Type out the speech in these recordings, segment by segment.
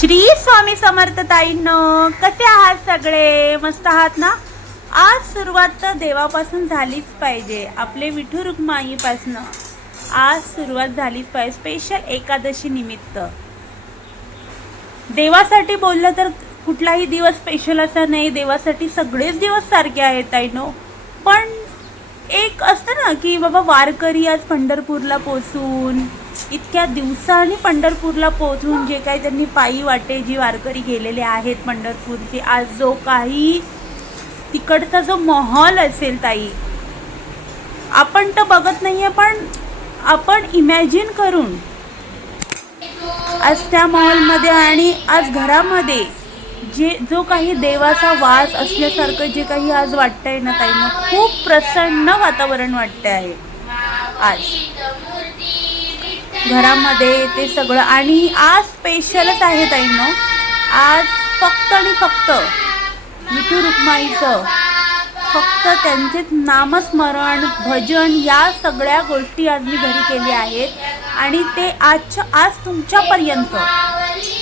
श्री स्वामी समर्थ ताईंनो, कसे आहात सगळे? मस्त आहात ना? आज सुरुवात तर देवापासून झालीच पाहिजे. आपले विठू रुक्माईपासून आज सुरुवात झालीच पाहिजे. स्पेशल एकादशी निमित्त देवासाठी बोललं तर कुठलाही दिवस स्पेशल असा नाही. देवासाठी सगळेच दिवस सारखे आहेत ताईंनो. पण एक असतं ना की बाबा वारकरी आज पंढरपूरला पोचून इतक्या दिवसांनी पंढरपूरला पोहोचून जे काही त्यांनी पायी वाटे जी वारकरी गेलेले आहेत पंढरपूरचे, आज जो काही तिकडचा जो माहोल असेल ताई, आपण तर बघत नाहीये, पण आपण इमॅजिन करून आज त्या माहोलमध्ये आणि आज घरामध्ये जो काही देवाचा वास असल्यासारखं जे काही आज वाटतंय ना ताईंना, खूप प्रसन्न वातावरण वाटते आहे आज घरामध्ये ते सगळं. आणि आज स्पेशलच आहे ताईंनो. आज फक्त आणि फक्त विठू रुक्माईचं फक्त त्यांचे नामस्मरण, भजन या सगळ्या गोष्टी आज मी घरी केल्या आहेत आणि ते आज तुमच्यापर्यंत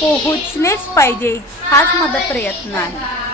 पोहोचलेच पाहिजे, हाच माझा प्रयत्न आहे.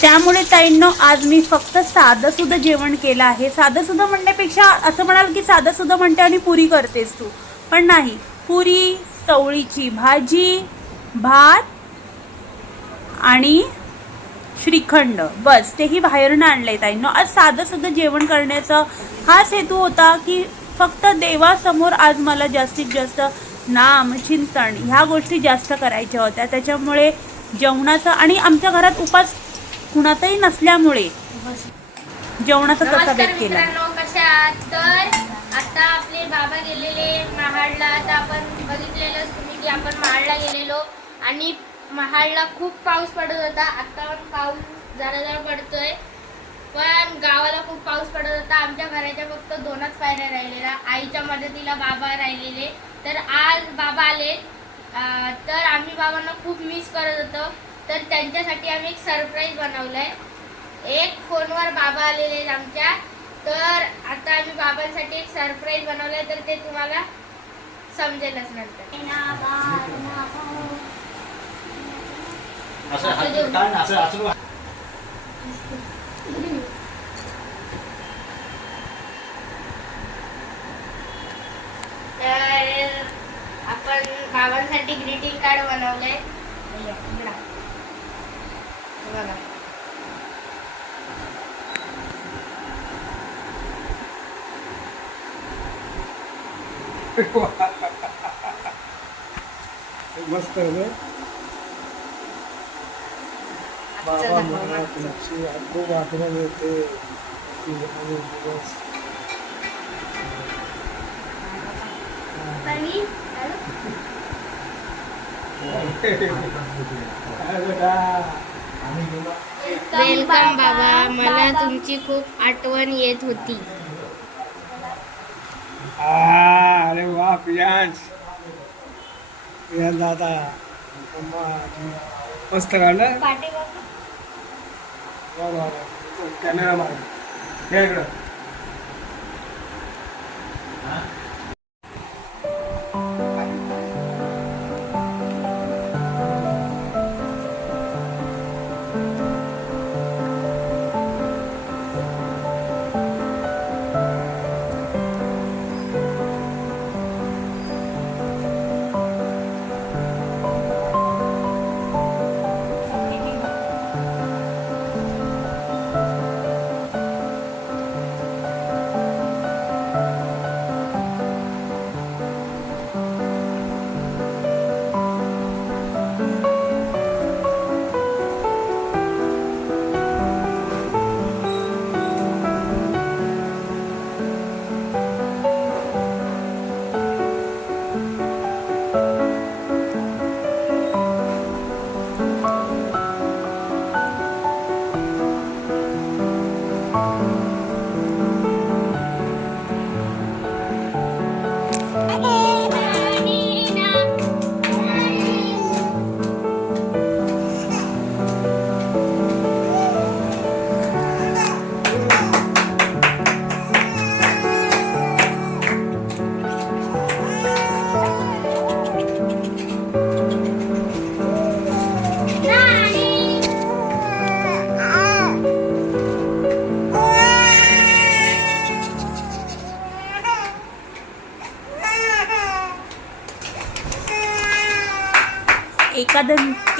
त्यामुळे ताईंनो, आज मी फक्त साधं सुद्धा जेवण केलं आहे. साधं सुद्धा म्हणण्यापेक्षा असं म्हणाल की साधं सुद्धा म्हणते आणि पुरी करतेस तू, पण नाही. पुरी, चवळीची भाजी, भात आणि श्रीखंड, बस. तेही बाहेरनं आणलंय ताईंनो. आज साधं सुद्धा जेवण करण्याचा हाच हेतू होता की फक्त देवासमोर आज मला जास्तीत जास्त नाम चिंतन ह्या गोष्टी जास्त करायच्या होत्या. त्याच्यामुळे जेवणाचं, आणि आमच्या घरात उपास कुणाचाही नसल्यामुळे जेवणाचा कसा बेत केला. तर आता आपले बाबा गेलेले महाडला. आता आपण बघितलेलंच तुम्ही की आपण महाडला गेलेलो आणि महाडला खूप पाऊस पडत होता. आता पण पाऊस जरा जरा पडतोय, पण गावाला खूप पाऊस पडत होता. आमच्या घराच्या फक्त 2च पायऱ्या राहिलेल्या. आईच्या मदतीला बाबा राहिलेले. तर आज बाबा आले, तर आम्ही बाबांना खूप मिस करत होतो. तर त्यांच्यासाठी आम्ही एक सरप्राईज बनवलंय. एक फोनवर बाबा आलेले आहेत आमच्या. तर आता आम्ही बाबांसाठी एक सरप्राईज बनवलंय, तर ते तुम्हाला समजेलच नंतर. तर आपण बाबांसाठी ग्रीटिंग कार्ड बनवलंय. बघा, मस्त आहे. बाबा मला तुमची खूप आठवण येते. दिवस वेलकम बाबा, मला तुमची खूप आठवण येत होती. अरे वा प्रियांश दादा मम्मा मस्त काढलं कॅमेरा मार हे इकडं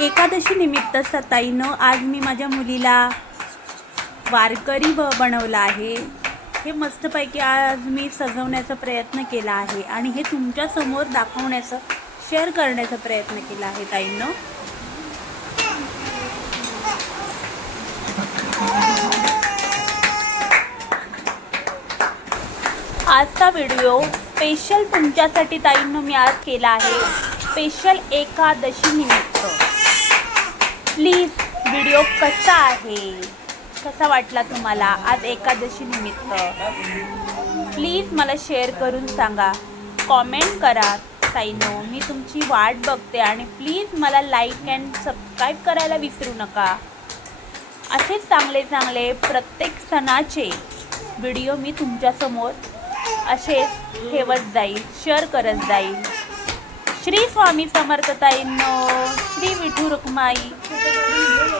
एकादशी निमित्त ताईनं आज मी माझ्या मुलीला वारकरी बनवलं आहे. हे मस्तपैकी आज मी सजवण्याचा प्रयत्न केला आहे आणि हे तुमच्या समोर दाखवण्याचा शेअर करण्याचा प्रयत्न केला आहे ताईनं. आजचा व्हिडिओ स्पेशल तुमच्यासाठी ताईंनो मी आज केला आहे, स्पेशल एकादशी निमित्त. प्लीज व्हिडिओ कसा आहे, कसा वाटला तुम्हाला आज एकादशी निमित्त, प्लीज मला शेअर करून सांगा, कॉमेंट करा ताईंनो. मी तुमची वाट बघते आणि प्लीज मला लाईक अँड सबस्क्राईब करायला विसरू नका. असेच चांगले चांगले प्रत्येक सणाचे व्हिडिओ मी तुमच्यासमोर असे ठेवत जाईल, शेअर करत जाईल. श्री स्वामी समर्थ ताईंनो, श्री विठू रुक्माई.